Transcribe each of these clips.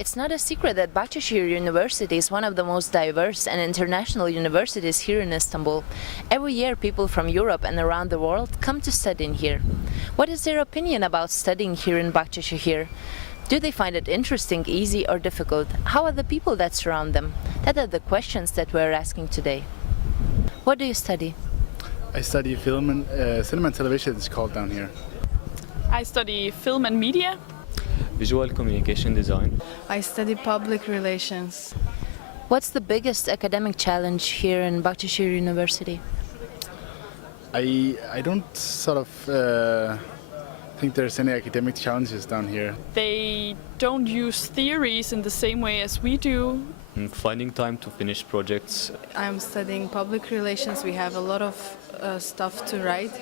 It's not a secret that Bahcesehir University is one of the most diverse and international universities here in Istanbul. Every year people from Europe and around the world come to study in here. What is their opinion about studying here in Bahcesehir? Do they find it interesting, easy or difficult? How are the people that surround them? That are the questions that we're asking today. What do you study? I study film and cinema and television, it's called down here. I study film and media. Visual communication design. I study public relations. What's the biggest academic challenge here in Bahcesehir University? I don't think there's any academic challenges down here. They don't use theories in the same way as we do. Finding time to finish projects. I'm studying public relations. We have a lot of stuff to write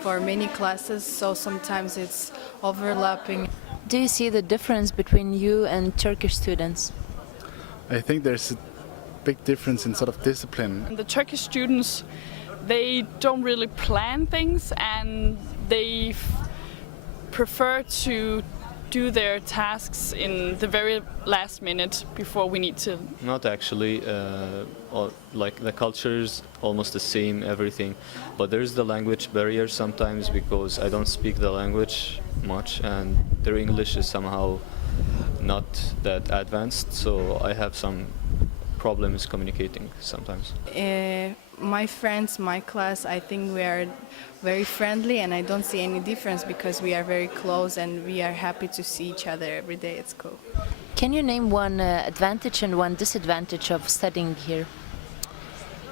for many classes, so sometimes it's overlapping. Do you see the difference between you and Turkish students? I think there's a big difference in sort of discipline. And the Turkish students, they don't really plan things and they prefer to do their tasks in the very last minute before we need to. Not actually, like the culture is almost the same, everything. But there's the language barrier sometimes because I don't speak the language much and their English is somehow not that advanced, so I have some problems communicating sometimes. My friends, my class, I think we are very friendly and I don't see any difference because we are very close and we are happy to see each other every day at school. Can you name one advantage and one disadvantage of studying here?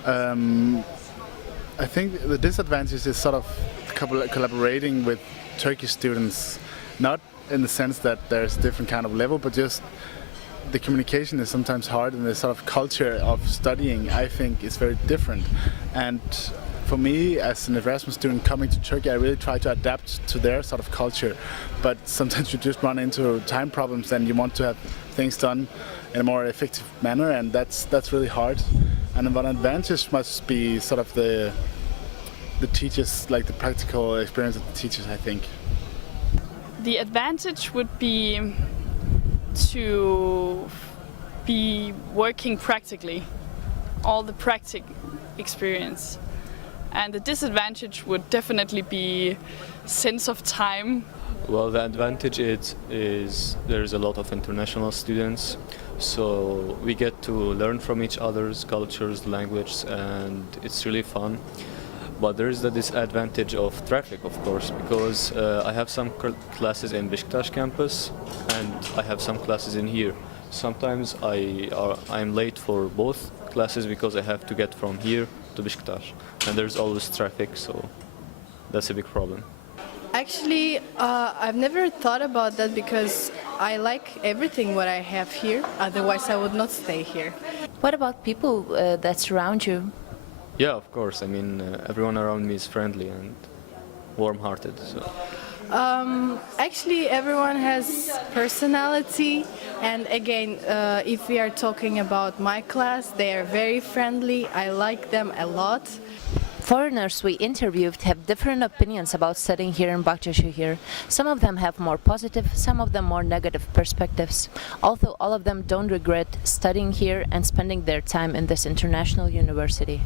I think the disadvantage is sort of collaborating with Turkish students, not in the sense that there's a different kind of level, but just the communication is sometimes hard and the sort of culture of studying, I think, is very different. And for me, as an Erasmus student coming to Turkey, I really try to adapt to their sort of culture. But sometimes you just run into time problems and you want to have things done in a more effective manner, and that's really hard. And one advantage must be sort of the teachers, like the practical experience of the teachers, I think. The advantage would be to be working practically, all the practical experience. And the disadvantage would definitely be sense of time. Well, the advantage is there's a lot of international students, so we get to learn from each other's cultures, language, and it's really fun. But there is the disadvantage of traffic, of course, because I have some classes in Beşiktaş campus and I have some classes in here. Sometimes I'm late for both classes because I have to get from here to Beşiktaş, and there's always traffic, so that's a big problem. Actually, I've never thought about that because I like everything what I have here, otherwise I would not stay here. What about people that surround you? Yeah, of course. I mean, everyone around me is friendly and warm-hearted. So. Actually, everyone has personality, and again, if we are talking about my class, they are very friendly. I like them a lot. Foreigners we interviewed have different opinions about studying here in Bahcesehir. Some of them have more positive, some of them more negative perspectives. Although all of them don't regret studying here and spending their time in this international university.